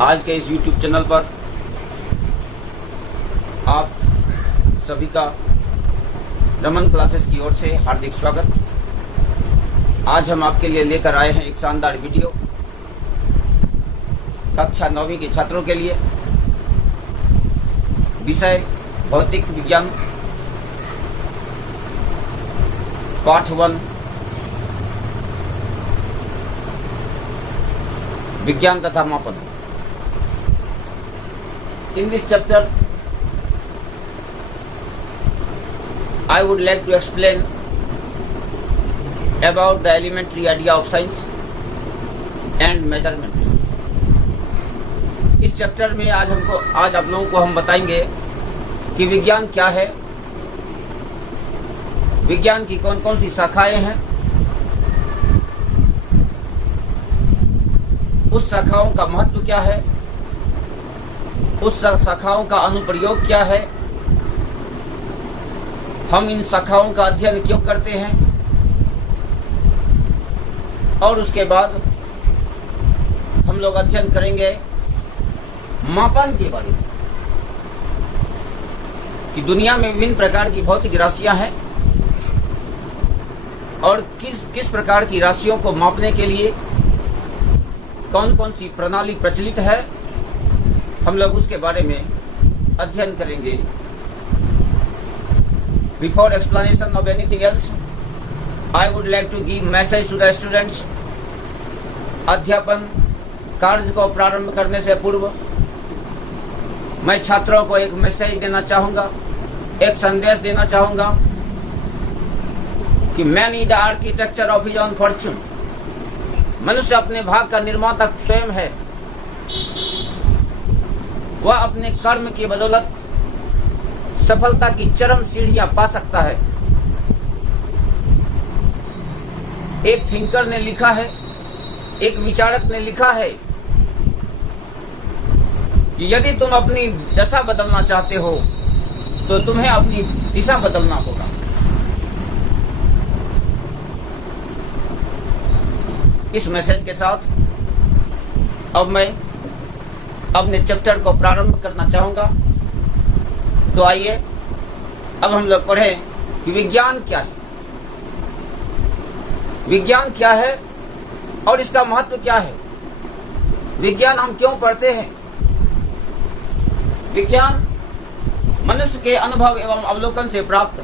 आज के इस YouTube चैनल पर आप सभी का रमन क्लासेस की ओर से हार्दिक स्वागत। आज हम आपके लिए लेकर आए हैं एक शानदार वीडियो कक्षा 9वीं के छात्रों के लिए। विषय भौतिक विज्ञान, पाठ 1 विज्ञान तथा मापन। In this chapter, I would like to explain about the elementary idea of science and measurement. इस चैप्टर में आज आप लोगों को हम बताएंगे कि विज्ञान क्या है, विज्ञान की कौन कौन सी शाखाएं हैं, उस शाखाओं का महत्व क्या है, उस शाखाओं का अनुप्रयोग क्या है, हम इन शाखाओं का अध्ययन क्यों करते हैं, और उसके बाद हम लोग अध्ययन करेंगे मापन के बारे में कि दुनिया में विभिन्न प्रकार की भौतिक राशियां हैं और किस प्रकार की राशियों को मापने के लिए कौन कौन सी प्रणाली प्रचलित है, हम लोग उसके बारे में अध्ययन करेंगे। Before explanation of anything else, I would like to give message to the students. अध्यापन कार्य को प्रारंभ करने से पूर्व मैं छात्रों को एक मैसेज देना चाहूंगा, एक संदेश देना चाहूंगा कि man is the architecture of his own Fortune. मनुष्य अपने भाग का निर्माता स्वयं है। वह अपने कर्म की बदौलत सफलता की चरम सीढ़ियां पा सकता है। एक थिंकर ने लिखा है, एक विचारक ने लिखा है कि यदि तुम अपनी दशा बदलना चाहते हो तो तुम्हें अपनी दिशा बदलना होगा। इस मैसेज के साथ अब मैं अपने चैप्टर को प्रारंभ करना चाहूंगा। तो आइए अब हम लोग पढ़ें कि विज्ञान क्या है, विज्ञान क्या है और इसका महत्व क्या है, विज्ञान हम क्यों पढ़ते हैं। विज्ञान मनुष्य के अनुभव एवं अवलोकन से प्राप्त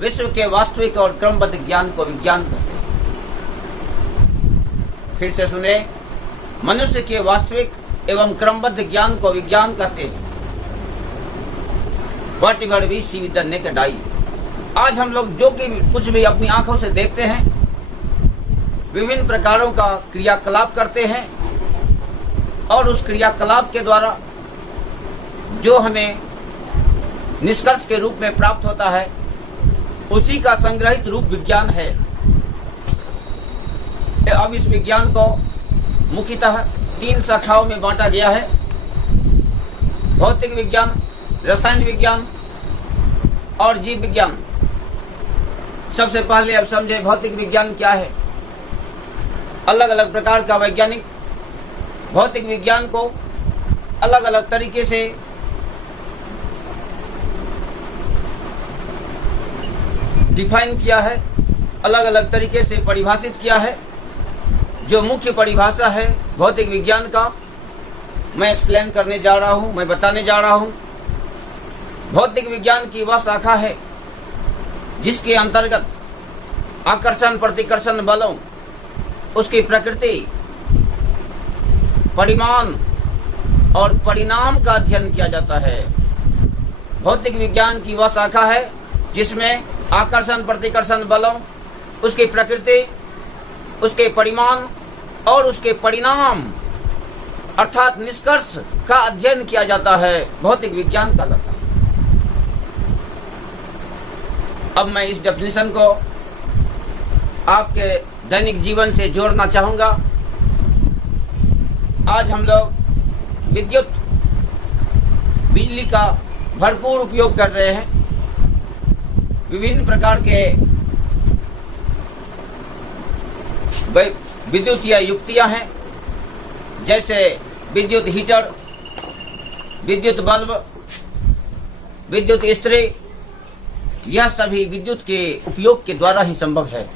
विश्व के वास्तविक और क्रमबद्ध ज्ञान को विज्ञान कहते हैं। फिर से सुने, मनुष्य के वास्तविक एवं क्रमबद्ध ज्ञान को विज्ञान कहते हैं। Whatever we see with the naked eye। आज हम लोग जो कि कुछ भी अपनी आंखों से देखते हैं, विभिन्न प्रकारों का क्रियाकलाप करते हैं और उस क्रियाकलाप के द्वारा जो हमें निष्कर्ष के रूप में प्राप्त होता है, उसी का संग्रहित रूप विज्ञान है। अब इस विज्ञान को मुख्यतः 3 शाखाओं में बांटा गया है: भौतिक विज्ञान, रसायन विज्ञान और जीव विज्ञान। सबसे पहले अब समझे भौतिक विज्ञान क्या है। अलग अलग प्रकार का वैज्ञानिक भौतिक विज्ञान को अलग अलग तरीके से डिफाइन किया है, अलग अलग तरीके से परिभाषित किया है। जो मुख्य परिभाषा है भौतिक विज्ञान का, मैं एक्सप्लेन करने जा रहा हूं, मैं बताने जा रहा हूं। भौतिक विज्ञान की वह शाखा है जिसके अंतर्गत आकर्षण प्रतिकर्षण बलों, उसकी प्रकृति, परिमाण और परिणाम का अध्ययन किया जाता है। भौतिक विज्ञान की वह शाखा है जिसमें आकर्षण प्रतिकर्षण बलों, उसकी प्रकृति, उसके परिमाण और उसके परिणाम अर्थात निष्कर्ष का अध्ययन किया जाता है, भौतिक विज्ञान का लता। अब मैं इस डेफिनेशन को आपके दैनिक जीवन से जोड़ना चाहूंगा। आज हम लोग बिजली का भरपूर उपयोग कर रहे हैं। विभिन्न प्रकार के विद्युतीय युक्तियां हैं, जैसे विद्युत हीटर, विद्युत बल्ब, विद्युत इस्त्री, यह सभी विद्युत के उपयोग के द्वारा ही संभव है।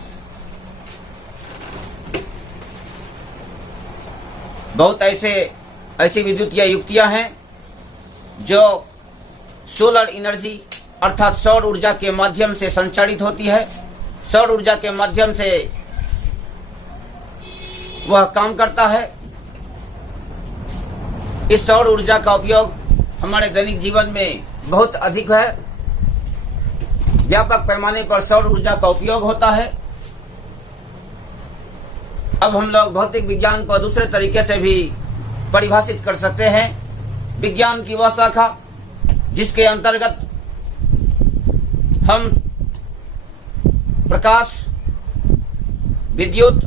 बहुत ऐसी विद्युत या युक्तियां हैं जो सोलर एनर्जी अर्थात सौर ऊर्जा के माध्यम से संचालित होती है। सौर ऊर्जा के माध्यम से वह काम करता है। इस सौर ऊर्जा का उपयोग हमारे दैनिक जीवन में बहुत अधिक है। व्यापक पैमाने पर सौर ऊर्जा का उपयोग होता है। अब हम लोग भौतिक विज्ञान को दूसरे तरीके से भी परिभाषित कर सकते हैं। विज्ञान की वह शाखा जिसके अंतर्गत हम प्रकाश, विद्युत,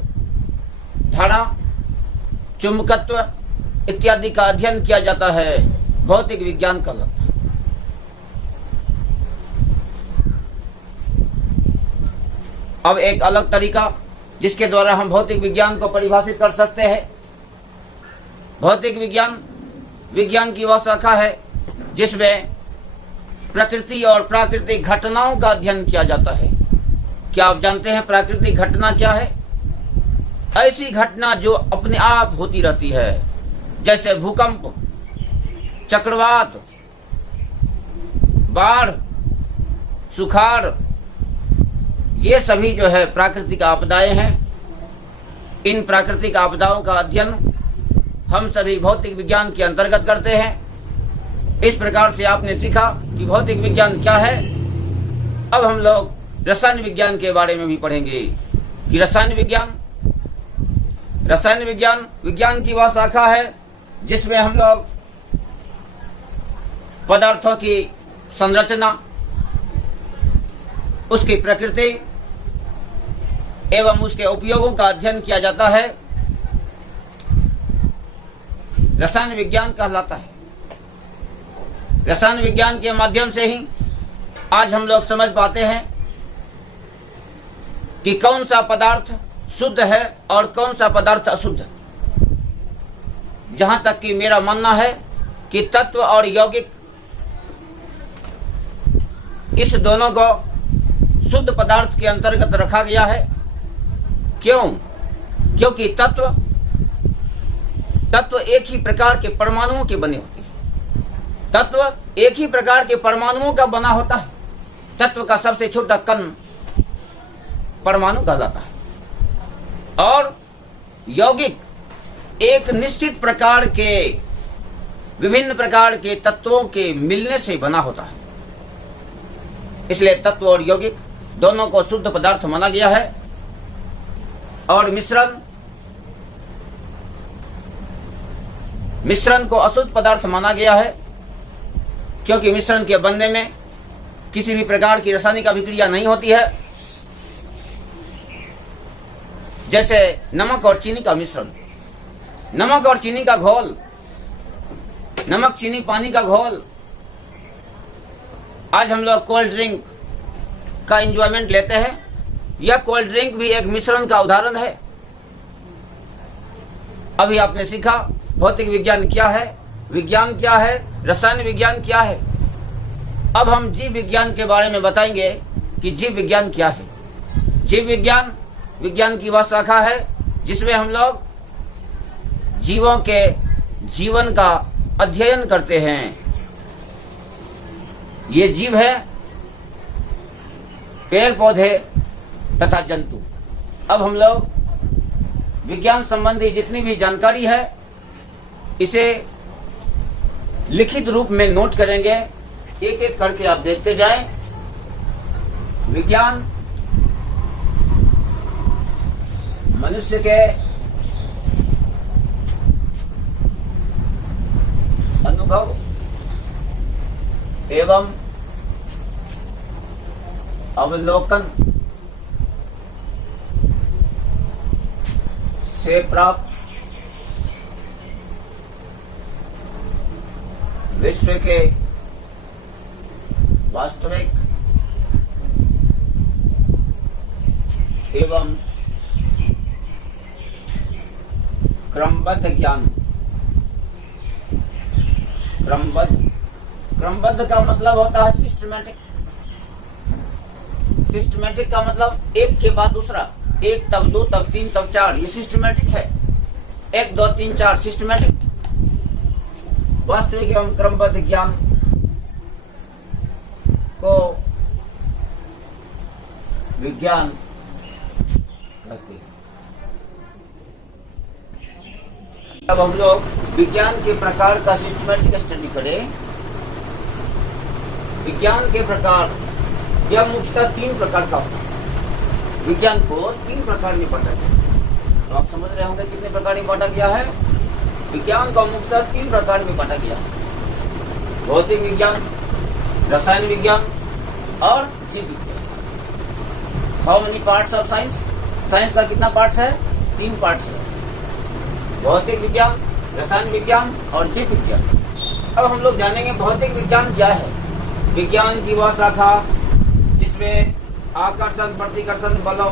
धारा, चुंबकत्व इत्यादि का अध्ययन किया जाता है, भौतिक विज्ञान कहलाता है। अब एक अलग तरीका जिसके द्वारा हम भौतिक विज्ञान को परिभाषित कर सकते हैं। भौतिक विज्ञान की वह शाखा है जिसमें प्रकृति और प्राकृतिक घटनाओं का अध्ययन किया जाता है। क्या आप जानते हैं प्राकृतिक घटना क्या है? ऐसी घटना जो अपने आप होती रहती है, जैसे भूकंप, चक्रवात, बाढ़, सुखाड़, ये सभी जो है प्राकृतिक आपदाएं हैं। इन प्राकृतिक आपदाओं का अध्ययन हम सभी भौतिक विज्ञान के अंतर्गत करते हैं। इस प्रकार से आपने सीखा कि भौतिक विज्ञान क्या है। अब हम लोग रसायन विज्ञान के बारे में भी पढ़ेंगे कि रसायन विज्ञान की वह शाखा है जिसमें हम लोग पदार्थों की संरचना, उसकी प्रकृति एवं उसके उपयोगों का अध्ययन किया जाता है। रसायन विज्ञान कहलाता है। रसायन विज्ञान के माध्यम से ही आज हम लोग समझ पाते हैं कि कौन सा पदार्थ शुद्ध है और कौन सा पदार्थ अशुद्ध। जहां तक कि मेरा मानना है कि तत्व और यौगिक इस दोनों को शुद्ध पदार्थ के अंतर्गत रखा गया है। क्यों? क्योंकि तत्व एक ही प्रकार के परमाणुओं के बने होते हैं। तत्व एक ही प्रकार के परमाणुओं का बना होता है। तत्व का सबसे छोटा कण परमाणु कहलाता है और यौगिक एक निश्चित प्रकार के विभिन्न प्रकार के तत्वों के मिलने से बना होता है। इसलिए तत्व और यौगिक दोनों को शुद्ध पदार्थ माना गया है और मिश्रण को अशुद्ध पदार्थ माना गया है, क्योंकि मिश्रण के बनने में किसी भी प्रकार की रासायनिक अभिक्रिया नहीं होती है। जैसे नमक और चीनी का मिश्रण, नमक और चीनी का घोल, नमक चीनी पानी का घोल। आज हम लोग कोल्ड ड्रिंक का एंजॉयमेंट लेते हैं। यह कोल्ड ड्रिंक भी एक मिश्रण का उदाहरण है। अभी आपने सीखा भौतिक विज्ञान क्या है, विज्ञान क्या है, रसायन विज्ञान क्या है। अब हम जीव विज्ञान के बारे में बताएंगे कि जीव विज्ञान क्या है। जीव विज्ञान की वह शाखा है जिसमें हम लोग जीवों के जीवन का अध्ययन करते हैं। ये जीव है पेड़ पौधे तथा जंतु। अब हम लोग विज्ञान संबंधी जितनी भी जानकारी है इसे लिखित रूप में नोट करेंगे। एक एक करके आप देखते जाएं। विज्ञान मनुष्य के अनुभव एवं अवलोकन से प्राप्त विश्व के वास्तविक एवं क्रमबद्ध ज्ञान क्रमबद्ध। क्रमबद्ध का मतलब होता है सिस्टमैटिक। सिस्टमैटिक का मतलब एक के बाद दूसरा, एक तब दो तब तीन तब चार, ये सिस्टमैटिक है। 1 2 3 4 सिस्टमैटिक। वास्तविक एवं क्रमबद्ध ज्ञान को विज्ञान कहते हैं। अब हम लोग विज्ञान के प्रकार का सिस्टमैटिक स्टडी करें। विज्ञान के प्रकार, यह मुख्यतः 3 प्रकार का होता है। विज्ञान को 3 प्रकार में बांटा गया। तो आप समझ रहे होंगे कितने प्रकार में बांटा गया है। विज्ञान को मुख्यतः 3 प्रकार में बांटा गया है। भौतिक विज्ञान, रसायन विज्ञान और जीव विज्ञान। How many parts of science? Science का कितना पार्ट्स है? 3 पार्ट्स है। भौतिक विज्ञान, रसायन विज्ञान और जीव विज्ञान। अब हम लोग जानेंगे भौतिक विज्ञान क्या है। विज्ञान की वह शाखा जिसमें आकर्षण प्रतिकर्षण बलों,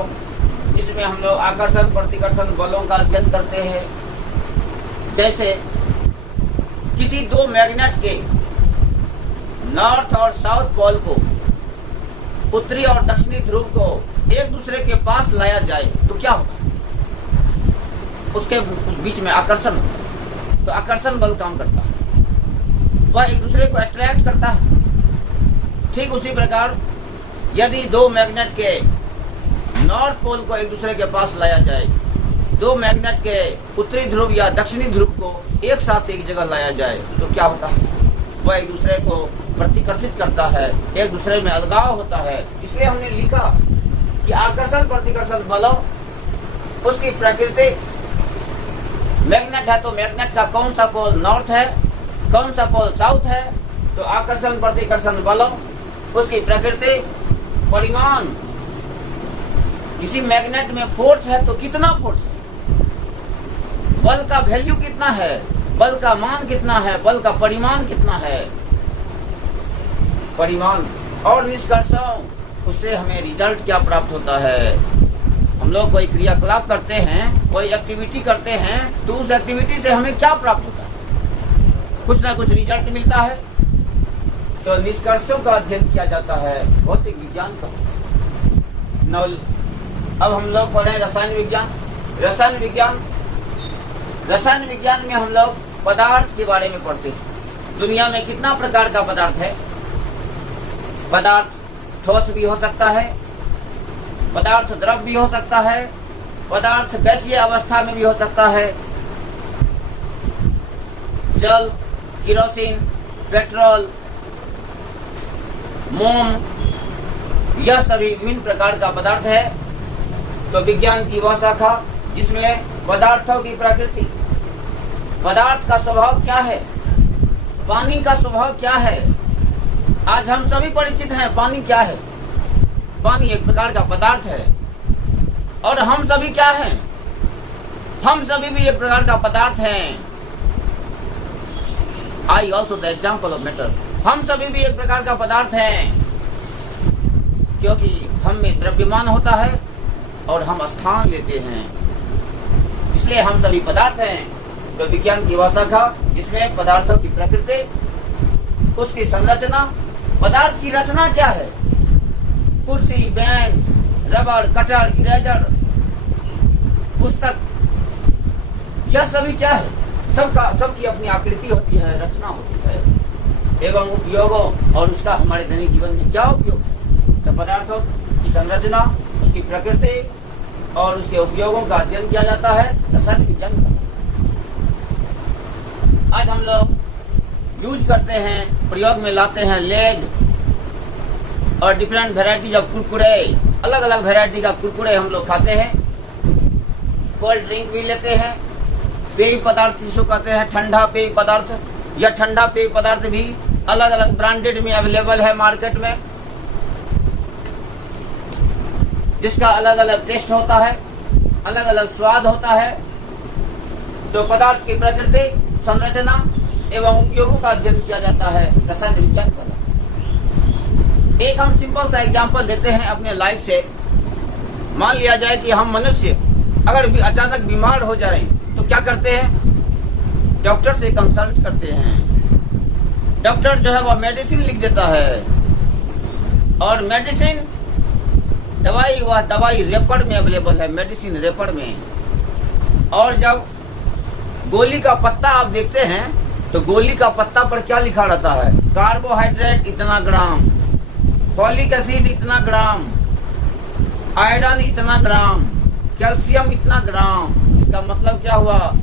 जिसमें हम लोग आकर्षण प्रतिकर्षण बलों का अध्ययन करते हैं। जैसे किसी 2 मैग्नेट के नॉर्थ और साउथ पोल को, उत्तरी और दक्षिणी ध्रुव को एक दूसरे के पास लाया जाए तो क्या होगा? उसके बीच में आकर्षण होता है। तो आकर्षण बल काम करता है, वह एक दूसरे को अट्रैक्ट करता है। ठीक उसी प्रकार यदि 2 मैग्नेट के नॉर्थ पोल को एक दूसरे के पास लाया जाए, 2 मैग्नेट के उत्तरी ध्रुव या दक्षिणी ध्रुव को एक साथ एक जगह लाया जाए तो क्या होता है? वह एक दूसरे को प्रतिकर्षित करता है, एक दूसरे में अलगाव होता है। इसलिए हमने लिखा कि आकर्षण प्रतिकर्षण बलों, उसकी प्रकृति। मैग्नेट है तो मैग्नेट का कौन सा पोल नॉर्थ है, कौन सा पोल साउथ है, तो आकर्षण प्रतिकर्षण बलों, उसकी प्रकृति, परिमाण। किसी मैग्नेट में फोर्स है तो कितना फोर्स है, बल का वैल्यू कितना है, बल का मान कितना है, बल का परिमाण कितना है, परिमाण और निष्कर्षों, उससे हमें रिजल्ट क्या प्राप्त होता है। हम लोग कोई क्रियाकलाप करते हैं, कोई एक्टिविटी करते हैं, तो उस एक्टिविटी से हमें क्या प्राप्त होता है? कुछ ना कुछ रिजल्ट मिलता है। तो निष्कर्षों का अध्ययन किया जाता है भौतिक विज्ञान का। अब हम लोग पढ़े रसायन विज्ञान। रसायन विज्ञान, रसायन विज्ञान में हम लोग पदार्थ के बारे में पढ़ते हैं। दुनिया में कितना प्रकार का पदार्थ है? पदार्थ ठोस भी हो सकता है, पदार्थ द्रव भी हो सकता है, पदार्थ गैसीय अवस्था में भी हो सकता है। जल, केरोसिन, पेट्रोल, मोम, यह सभी विभिन्न प्रकार का पदार्थ है। तो विज्ञान की वह शाखा जिसमें पदार्थों की प्रकृति, पदार्थ का स्वभाव क्या है, पानी का स्वभाव क्या है। आज हम सभी परिचित हैं पानी क्या है। पानी एक प्रकार का पदार्थ है और हम सभी क्या हैं? हम सभी भी एक प्रकार का पदार्थ हैं। I also the example of matter. हम सभी भी एक प्रकार का पदार्थ हैं, क्योंकि हम में द्रव्यमान होता है और हम स्थान लेते हैं, इसलिए हम सभी पदार्थ हैं। तो विज्ञान की वह शाखा जिसमें पदार्थों की प्रकृति, उसकी संरचना, पदार्थ की रचना क्या है, कुर्सी, बेंच, रबड़, कटर, इरेजर, पुस्तक, यह सभी क्या है? सबकी अपनी आकृति होती है, रचना होती है एवं उपयोगों, और उसका हमारे दैनिक जीवन में क्या उपयोग है। तो पदार्थों की संरचना, उसकी प्रकृति और उसके उपयोगों का अध्ययन किया जाता है रसायन विज्ञान का। आज हम लोग यूज करते हैं, प्रयोग में लाते हैं लेज और डिफरेंट वेराइटीज ऑफ कुरकुरे। अलग अलग वेराइटी का कुरकुरे हम लोग खाते हैं। कोल्ड ड्रिंक भी लेते हैं, पेय पदार्थ जिसको कहते हैं ठंडा पेय पदार्थ। यह ठंडा पेय पदार्थ भी अलग अलग ब्रांडेड में अवेलेबल है मार्केट में, जिसका अलग अलग टेस्ट होता है, अलग अलग स्वाद होता है। तो पदार्थ की प्रकृति, संरचना एवं उपयोगों का अध्ययन किया जाता है रसायन विज्ञान का। एक हम सिंपल सा एग्जांपल देते हैं अपने लाइफ से। मान लिया जाए कि हम मनुष्य अगर भी अचानक बीमार हो जाए तो क्या करते हैं? डॉक्टर से कंसल्ट करते हैं। डॉक्टर जो है वह मेडिसिन लिख देता है, और मेडिसिन दवाई, वह दवाई रेपड़ में अवेलेबल है, मेडिसिन रेपड़ में। और जब गोली का पत्ता आप देखते हैं तो गोली का पत्ता पर क्या लिखा रहता है? कार्बोहाइड्रेट इतना ग्राम, फॉलिक एसिड इतना ग्राम, आयरन इतना ग्राम, कैल्शियम इतना ग्राम। इसका मतलब क्या हुआ?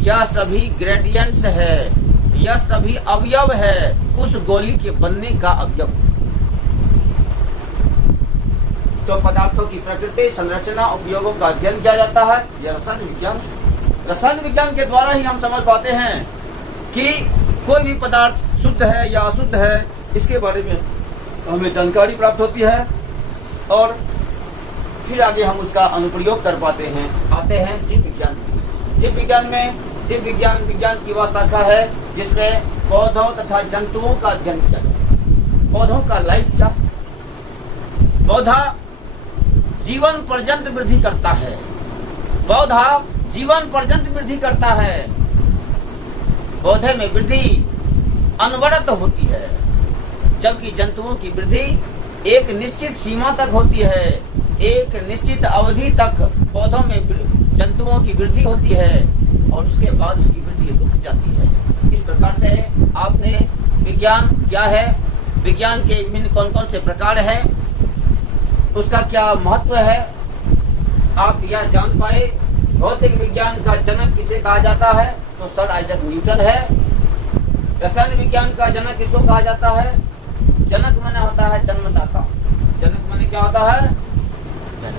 यह सभी ग्रेडियंट्स है, यह सभी अवयव है उस गोली के बनने का अवयव। तो पदार्थों की प्रकृति, संरचना, उपयोगों का अध्ययन किया जाता है। यह रसायन विज्ञान। रसायन विज्ञान के द्वारा ही हम समझ पाते हैं कि कोई भी पदार्थ शुद्ध है या अशुद्ध है, इसके बारे में हमें जानकारी प्राप्त होती है, और फिर आगे हम उसका अनुप्रयोग कर पाते हैं। आते हैं जीव विज्ञान। जीव विज्ञान में जीव विज्ञान की वह शाखा है जिसमें पौधों तथा जंतुओं का अध्ययन किया जाता है। पौधों का लाइफ क्या? पौधा जीवन पर्यंत वृद्धि करता है। पौधा जीवन पर्यंत वृद्धि करता है। पौधे में वृद्धि अनवरत होती है, जबकि जंतुओं की वृद्धि एक निश्चित सीमा तक होती है। एक निश्चित अवधि तक पौधों में जंतुओं की वृद्धि होती है और उसके बाद उसकी वृद्धि रुक जाती है। इस प्रकार से आपने विज्ञान क्या है, विज्ञान के विभिन्न कौन कौन से प्रकार है, उसका क्या महत्व है, आप यह जान पाए। भौतिक विज्ञान का जनक किसे कहा जाता है? तो सर आइजैक न्यूटन है। रसायन विज्ञान का जनक किसको कहा जाता है? जनक माने होता है जन्मदाता। जनक माने क्या होता है?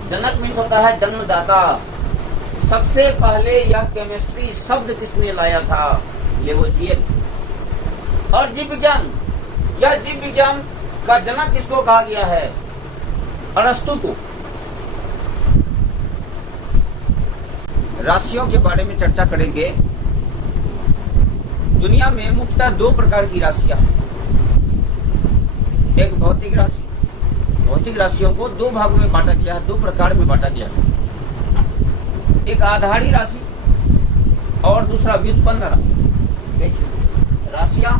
जनक मीन्स होता है जन्मदाता। सबसे पहले यह केमिस्ट्री शब्द किसने लाया था? लेवोजियन। और जीव विज्ञान, यह जीव विज्ञान का जनक किसको कहा गया है? अरस्तु को। राशियों के बारे में चर्चा करेंगे। दुनिया में मुख्यतः दो प्रकार की राशियां हैं। एक भौतिक राशि। भौतिक राशियों को दो भागों में बांटा गया है, दो प्रकार में बांटा गया है। एक आधारी राशि और दूसरा व्युत्पन्न राशि। देखिए, राशियां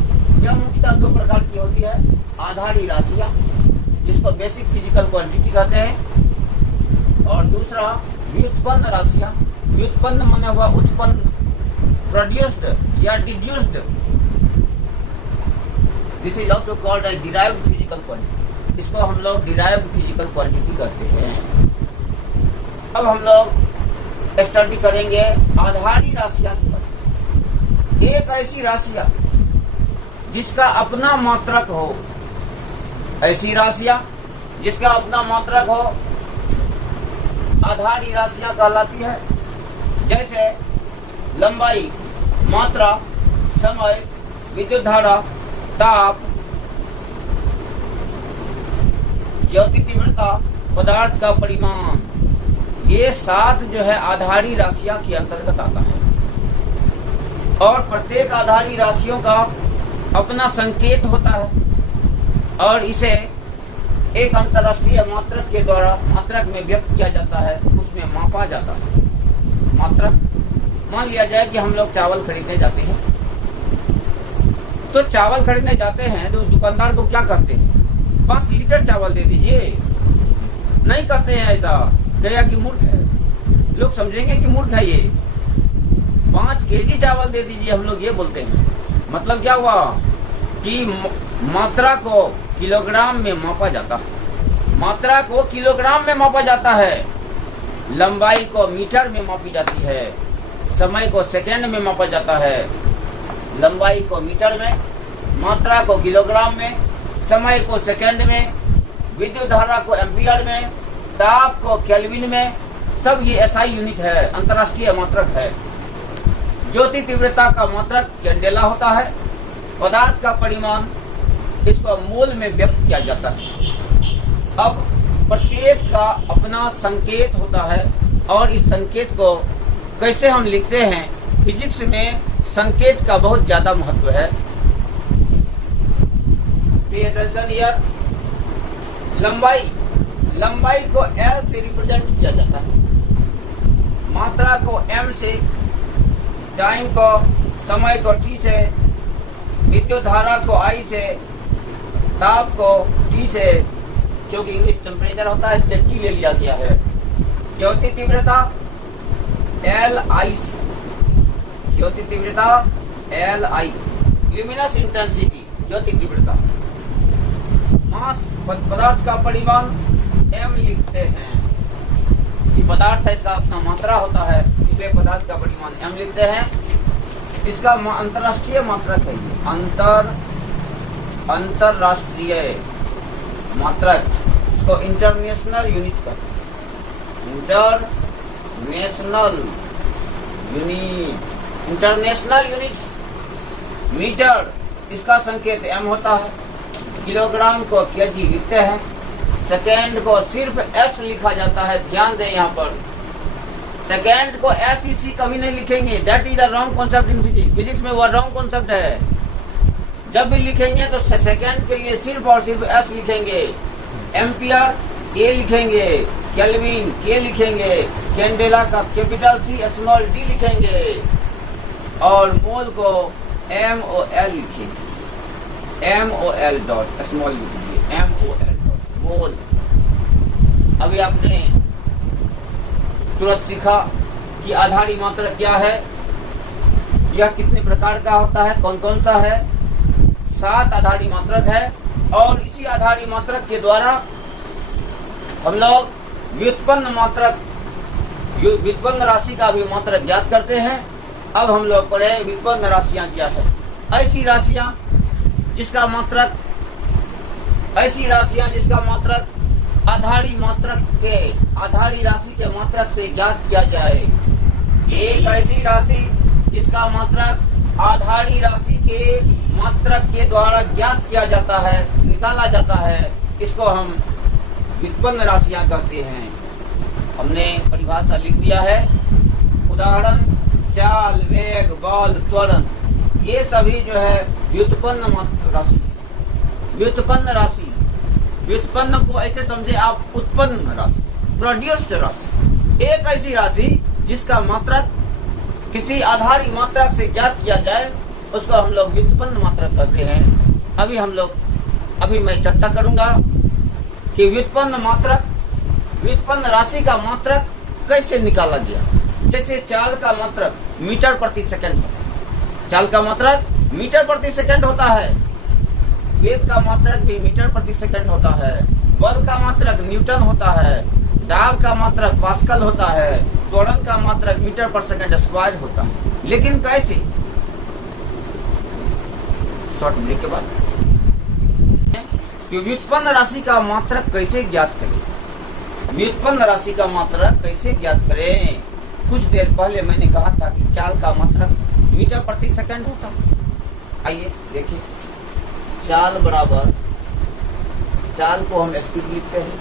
यह मुख्यतः दो प्रकार की होती है। आधारी राशियां, जिसको बेसिक फिजिकल क्वांटिटी कहते हैं, और दूसरा व्युत्पन्न राशियां। व्युत्पन्न माने हुआ उत्पन्न, प्रोड्यूस्ड या deduced. This is also called as derived physical quantity. इसको हम लोग डिराइव्ड फिजिकल क्वांटिटी कहते हैं। अब हम लोग स्टडी करेंगे आधारी राशियां की बात। एक ऐसी राशियां जिसका अपना मात्रक हो, ऐसी राशियां जिसका अपना मात्रक हो, आधारी राशियां कहलाती है। जैसे लंबाई, मात्रा, समय, विद्युत धारा, ताप, ज्योति तीव्रता, पदार्थ का परिमाण, ये 7 जो है आधारी राशियां के अंतर्गत आता है। और प्रत्येक आधारी राशियों का अपना संकेत होता है और इसे एक अंतर्राष्ट्रीय मात्रक के द्वारा मात्रक में व्यक्त किया जाता है, उसमें मापा जाता है। मात्रक, मान लिया जाए कि हम लोग चावल खरीदने जाते हैं, तो चावल खरीदने जाते हैं तो दुकानदार को क्या करते हैं? 5 लीटर चावल दे दीजिए। नहीं कहते हैं ऐसा, कहेगा कि मूर्ख है। लोग समझेंगे कि मूर्ख है ये। 5 केजी चावल दे दीजिए, हम लोग ये बोलते हैं। मतलब क्या हुआ कि मात्रा को किलोग्राम में मापा जाता है। मात्रा को किलोग्राम में मापा जाता है। लंबाई को मीटर में मापी जाती है। समय को सेकंड में मापा जाता है। लंबाई को मीटर में, मात्रा को किलोग्राम में, समय को सेकंड में, विद्युत धारा को एम्पियर में, ताप को केल्विन में। सब ये एसआई यूनिट है, अंतर्राष्ट्रीय मात्रक है। ज्योति तीव्रता का मात्रक कैंडेला होता है। पदार्थ का परिमाण, इसको मोल में व्यक्त किया जाता है। अब प्रत्येक का अपना संकेत होता है और इस संकेत को कैसे हम लिखते हैं? फिजिक्स में संकेत का बहुत ज्यादा महत्व है। Pay attention here. लंबाई को L से रिप्रेजेंट किया जाता है, मात्रा को M से, टाइम को, समय को T से, विद्युत धारा को I से, ताप को T से, क्योंकि इंग्लिश टेम्परेचर होता है इसलिए T ले लिया गया है। ज्योति तीव्रता Li से, ज्योति तीव्रता Li, ल्यूमिनस इंटेंसिटी ज्योति तीव्रता। मास पदार्थ का परिमाण m लिखते हैं। ये पदार्थ है, इसका अपना मात्रा होता है, इसलिए पदार्थ का परिमाण m लिखते हैं। इसका अंतरराष्ट्रीय मात्रक है, अंतरराष्ट्रीय मात्रक, इसको इंटरनेशनल यूनिट कहते हैं। International unit. मीटर, इसका संकेत m होता है। किलोग्राम को kg लिखते हैं। सेकेंड को सिर्फ s लिखा जाता है, ध्यान दें यहाँ पर। सेकेंड को SEC कभी नहीं लिखेंगे, that is the wrong concept in physics. Physics में वो रॉन्ग कॉन्सेप्ट है। जब भी लिखेंगे तो सेकेंड के लिए सिर्फ और सिर्फ s लिखेंगे। एम्पियर A लिखेंगे, केल्विन K लिखेंगे, कैंडेला का कैपिटल C स्मॉल d लिखेंगे और मोल को MOL लिखेंगे। MOL डॉट स्मॉल लिखिए, MOL डॉट मोल। अभी आपने तुरंत सीखा कि आधारी मात्रक क्या है, यह कितने प्रकार का होता है, कौन कौन सा है। 7 आधारी मात्रक है और इसी आधारी मात्रक के द्वारा हम लोग व्युत्पन्न राशि का भी मात्रक ज्ञात करते हैं। अब हम लोग पढ़े व्युत्पन्न राशियां क्या है। ऐसी राशियां जिसका मात्रक आधारी राशि के मात्रक से ज्ञात किया जाए। एक ऐसी राशि जिसका मात्रक आधारी राशि के मात्रक के द्वारा ज्ञात किया जाता है, निकाला जाता है, इसको हम व्युत्पन्न राशियां कहते हैं। हमने परिभाषा लिख दिया है। उदाहरण चाल, वेग, बल, त्वरण, ये सभी जो है व्युत्पन्न राशि। व्युत्पन्न को ऐसे समझे आप, उत्पन्न राशि, प्रोड्यूस्ड राशि। एक ऐसी राशि जिसका मात्रक किसी आधारी मात्रक से ज्ञात किया जाए, उसको हम लोग व्युत्पन्न मात्रक कहते हैं। अभी मैं चर्चा करूंगा कि व्युत्पन्न राशि का मात्रक कैसे निकाला गया। जैसे चाल का मात्रक मीटर प्रति सेकंड, चाल का मात्रक मीटर प्रति सेकंड होता है। वेग का मात्रक भी मीटर प्रति सेकंड होता है। बल का मात्रक न्यूटन होता है। दाब का मात्रक पास्कल होता है। त्वरण का मात्रक मीटर पर सेकंड स्क्वायर होता है। लेकिन कैसे? शॉर्ट ब्रेक के बाद कि व्युत्पन्न राशि का मात्रक कैसे ज्ञात करें। व्युत्पन्न राशि का मात्रक कैसे ज्ञात करें? कुछ देर पहले मैंने कहा था कि चाल का मात्रक मीटर प्रति सेकंड होता है। आइए देखिए, चाल बराबर, चाल को हम स्पीड लिखते हैं।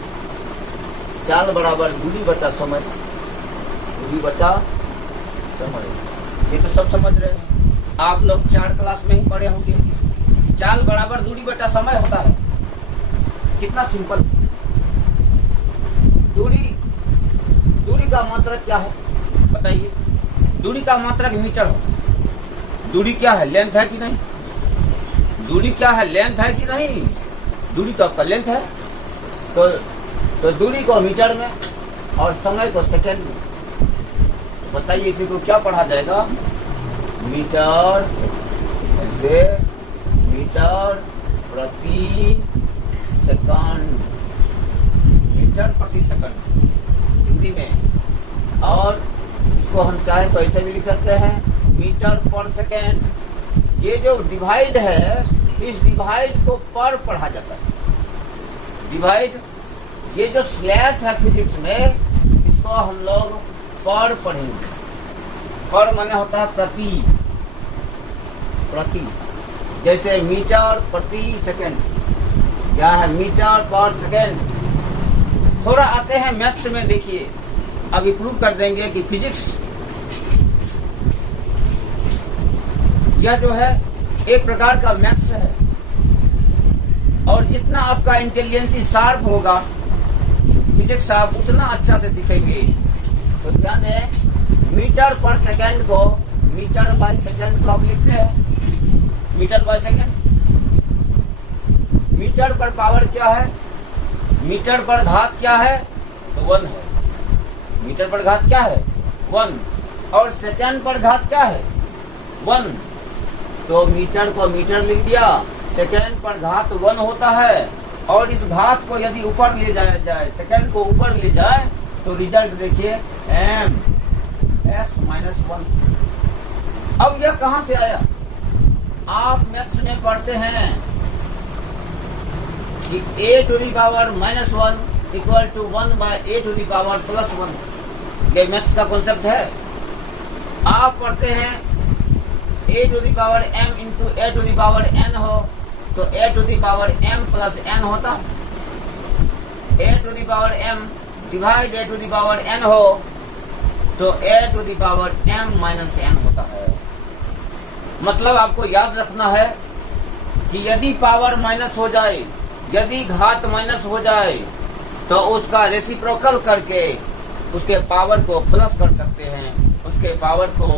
चाल बराबर दूरी बटा समय, दूरी बटा समय। ये तो सब समझ रहे हैं, आप लोग 4 क्लास में ही पढ़े होंगे। चाल बराबर दूरी बटा समय होता है। कितना सिंपल। दूरी का मात्रक क्या है बताइए? दूरी का मात्रक मीटर हो। दूरी क्या है? लेंथ है कि नहीं? दूरी क्या है? लेंथ है कि नहीं? दूरी तो आपका लेंथ है। तो दूरी को मीटर में और समय को सेकंड में। बताइए इसी को क्या पढ़ा जाएगा? मीटर, ऐसे मीटर प्रति सेकंड, मीटर प्रति सेकंड हिंदी में। और इसको हम चाहे तो ऐसे भी लिख सकते हैं, मीटर पर सेकंड। ये जो डिवाइड है, इस डिवाइड को पर पढ़ा जाता है। डिवाइड, ये जो स्लैश है फिजिक्स में, इसको हम लोग पर पढ़ेंगे। पर माने होता है प्रति। जैसे मीटर प्रति सेकंड, या है मीटर पर सेकंड। थोड़ा आते हैं मैथ्स में, देखिए अभी प्रूव कर देंगे कि फिजिक्स यह जो है एक प्रकार का मैथ्स है। और जितना आपका इंटेलिजेंसी शार्प होगा फिजिक्स, आप उतना अच्छा से सीखेंगे। तो ध्यान दें, मीटर पर सेकंड को मीटर बाय सेकंड को आप लिखते हैं। Metre metre by second. Metre पर पावर क्या है, मीटर पर घात क्या है, तो 1 है। मीटर पर घात क्या है, 1। और सेकेंड पर घात क्या है, 1। तो मीटर को मीटर लिख दिया, सेकेंड पर घात 1 होता है। और इस घात को यदि ऊपर ले जाया जाए, सेकेंड को ऊपर ले जाए, तो रिजल्ट देखिए m s - 1। अब यह कहां से आया? आप मैथ्स में पढ़ते हैं कि a to the power -1 equal to 1 by a to the power +1। ये मैथ्स का कॉन्सेप्ट है। आप पढ़ते हैं a to the power m into a to the power n हो तो a to the power m plus n होता। a to the power m divide a to the power n हो तो a to the power m minus n होता है। मतलब आपको याद रखना है कि यदि पावर माइनस हो जाए, यदि घात माइनस हो जाए, तो उसका रेसिप्रोकल करके उसके पावर को प्लस कर सकते हैं, उसके पावर को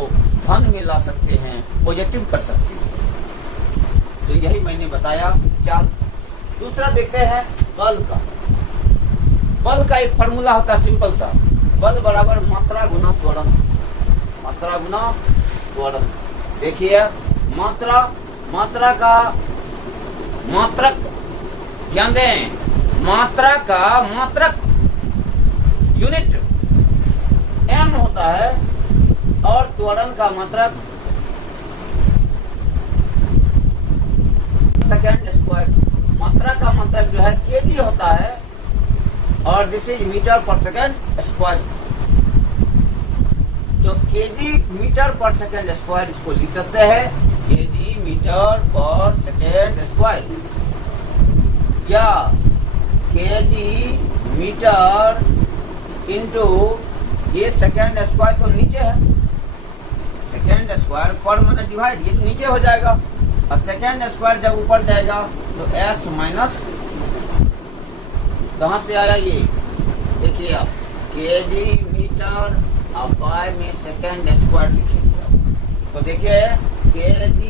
धन में ला सकते हैं, पॉजिटिव कर सकते हैं। तो यही मैंने बताया। चाल दूसरा देखते हैं बल का। बल का एक फॉर्मूला होता है सिंपल सा, बल बराबर मात्रा गुना त्वरण। मात्रा गुना त्वरण। देखिए मात्रा, मात्रा का मात्रक, ध्यान दें, मात्रा का मात्रक यूनिट m होता है और त्वरण का मात्रक सेकेंड स्क्वायर। मात्रा का मात्रक जो है kg होता है और दिस इज मीटर पर सेकेंड स्क्वायर। तो kg मीटर पर सेकेंड स्क्वायर इसको लिख सकते हैं, kg मीटर पर सेकेंड स्क्वायर, या kg मीटर इंटू ये सेकेंड स्क्वायर तो नीचे है, सेकेंड स्क्वायर पर माने डिवाइड, ये तो नीचे हो जाएगा, और सेकेंड स्क्वायर जब ऊपर जाएगा तो s माइनस, कहां से आया ये देखिए आप, kg मीटर आप बाय में सेकेंड स्क्वायर लिखेंगे। तो देखिए kg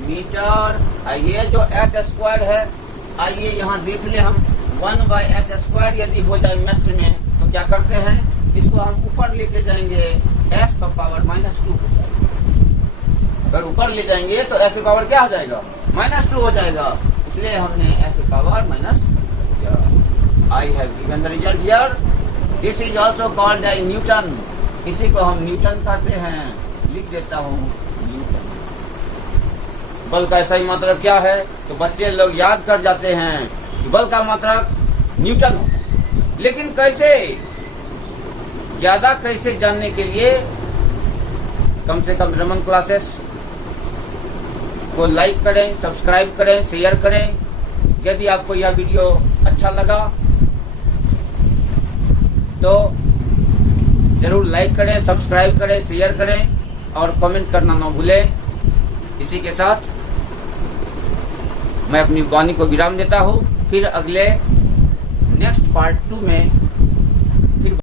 मीटर, ये जो s स्क्वायर है, आइए यहाँ देख ले हम, 1 बाय s स्क्वायर यदि हो जाए मैथ्स में तो क्या करते हैं, इसको हम ऊपर लेके जाएंगे, s पर पावर -2 हो जाएगा। अगर ऊपर ले जाएंगे तो s पर पावर क्या हो जाएगा, -2 हो जाएगा। इसलिए हमने s पर power minus, I have given the result here. This is also called the Newton. इसी को हम न्यूटन कहते हैं, लिख देता हूँ न्यूटन। बल का ऐसा ही मात्रक क्या है, तो बच्चे लोग याद कर जाते हैं कि बल का मात्रक न्यूटन होता है। लेकिन कैसे, ज्यादा कैसे जानने के लिए कम से कम रमन क्लासेस को लाइक करें, सब्सक्राइब करें, शेयर करें। यदि आपको यह वीडियो अच्छा लगा तो जरूर लाइक करें, सब्सक्राइब करें, शेयर करें और कमेंट करना ना भूलें। इसी के साथ मैं अपनी वाणी को विराम देता हूँ। फिर अगले नेक्स्ट पार्ट 2 में